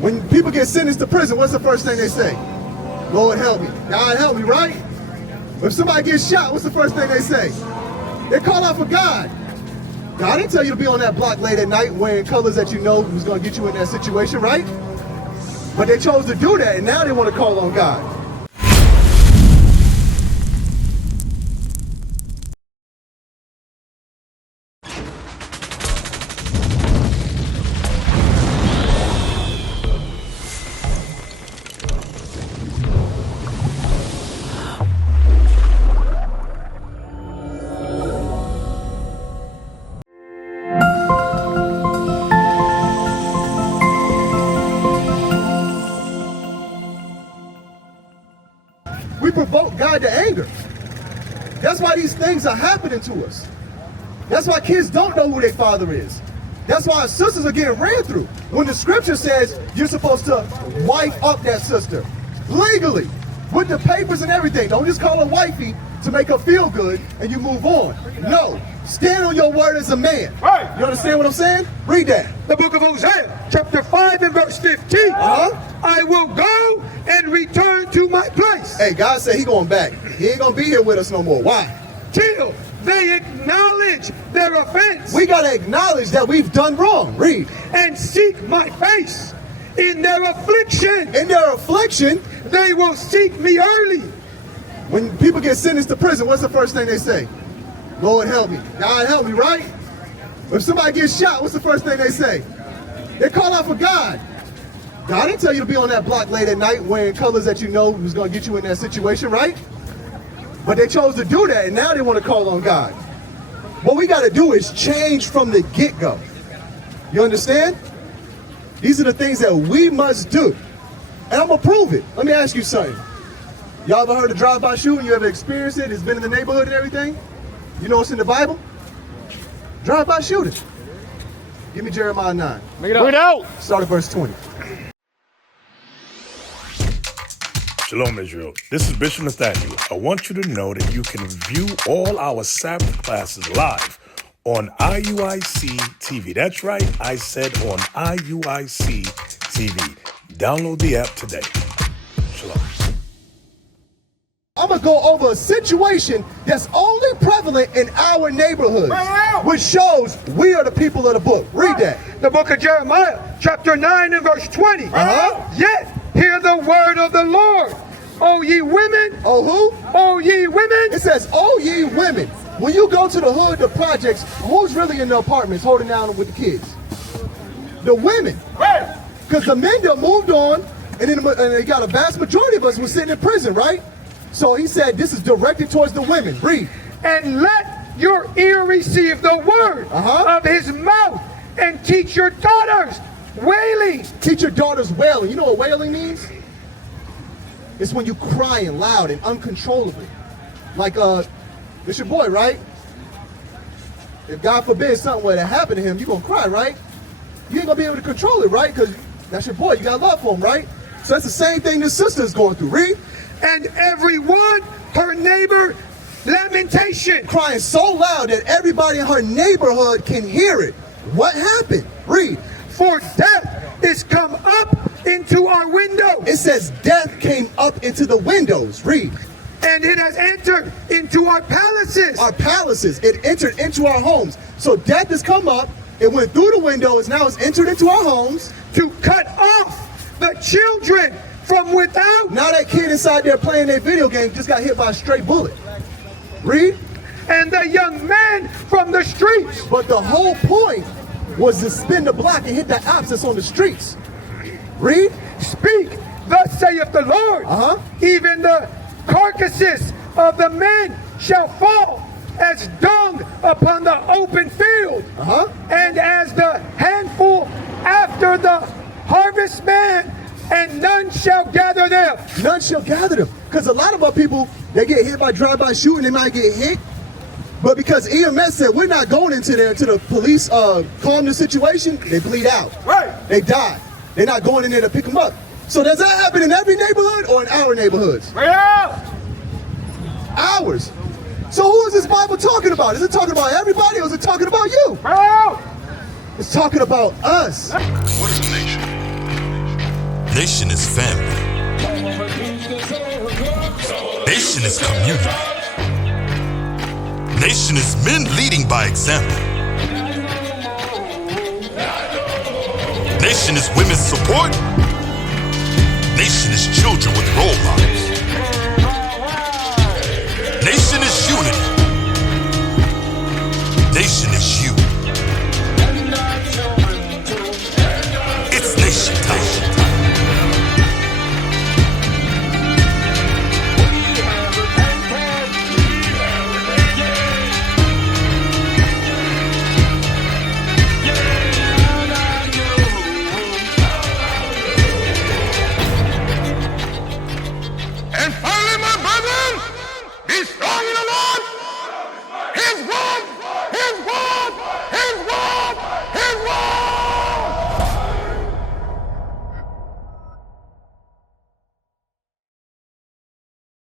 When people get sentenced to prison, what's the first thing they say? Lord help me. God help me, right? If somebody gets shot, what's the first thing they say? They call out for God. God didn't tell you to be on that block late at night wearing colors that you know was going to get you in that situation, right? But they chose to do that, and now they want to call on God. We provoke God to anger. That's why these things are happening to us. That's why kids don't know who their father is. That's why our sisters are getting ran through. When the scripture says you're supposed to wife up that sister legally with the papers and everything. Don't just call her wifey to make her feel good and you move on. No, stand on your word as a man. Right. You understand what I'm saying? Read that. The book of Hosea, chapter 5 and verse 15. I will go and return to my place. Hey, God said he going back. He ain't going to be here with us no more. Why? Till they acknowledge their offense. We got to acknowledge that we've done wrong. Read. And seek my face in their affliction. In their affliction, they will seek me early. When people get sentenced to prison, what's the first thing they say? Lord help me. God help me, right? If somebody gets shot, what's the first thing they say? They call out for God. God didn't tell you to be on that block late at night wearing colors that you know was going to get you in that situation, right? But they chose to do that, and now they want to call on God. What we got to do is change from the get-go. You understand? These are the things that we must do. And I'm going to prove it. Let me ask you something. Y'all ever heard of drive-by shooting? You ever experienced it? It's been in the neighborhood and everything? You know what's in the Bible? Drive-by shooting. Give me Jeremiah 9. Read out. Start at verse 20. Shalom, Israel. This is Bishop Nathaniel. I want you to know that you can view all our Sabbath classes live on IUIC TV. That's right, I said on IUIC TV. Download the app today. Shalom. I'm going to go over a situation that's only prevalent in our neighborhoods, which shows we are the people of the book. Read that. The book of Jeremiah, chapter 9 and verse 20. Yet hear the word of the Lord, O ye women. Oh, who? O ye women. It says, oh, ye women. When you go to the hood, the projects, who's really in the apartments holding down with the kids? The women. Because the men that moved on, and they got a vast majority of us was sitting in prison, right? So he said this is directed towards the women. Read. And let your ear receive the word of his mouth, and teach your daughters wailing. Teach your daughters wailing. You know what wailing means? It's when you crying loud and uncontrollably. Like, it's your boy, right? If God forbid something were to happen to him, you're going to cry, right? You ain't going to be able to control it, right? Because that's your boy. You got love for him, right? So that's the same thing this sister is going through. Read. And every one her neighbor lamentation. Crying so loud that everybody in her neighborhood can hear it. What happened? Read. For death is come up into our window. It says death came up into the windows. Read. And it has entered into our palaces. Our palaces. It entered into our homes. So death has come up. It went through the windows. Now it's entered into our homes. To cut off the children from without. Now that kid inside there playing their video game just got hit by a stray bullet. Read. And the young man from the streets. But the whole point was to spin the block and hit the ops that's on the streets. Read. Speak, thus saith the Lord. Even the carcasses of the men shall fall as dung upon the open field, and as the handful after the harvestman, and none shall gather them. None shall gather them. Because a lot of our people, they get hit by drive-by shooting, they might get hit. But because EMS said we're not going into there until the police calm the situation, they bleed out. Right. They die. They're not going in there to pick them up. So does that happen in every neighborhood or in our neighborhoods? Ours. So who is this Bible talking about? Is it talking about everybody or is it talking about you? It's talking about us. What is a nation? Nation is family. Nation is community. Nation is men leading by example. Nation is women's support. Nation is children with role models. Nation is unity. Nation is you. It's nation time.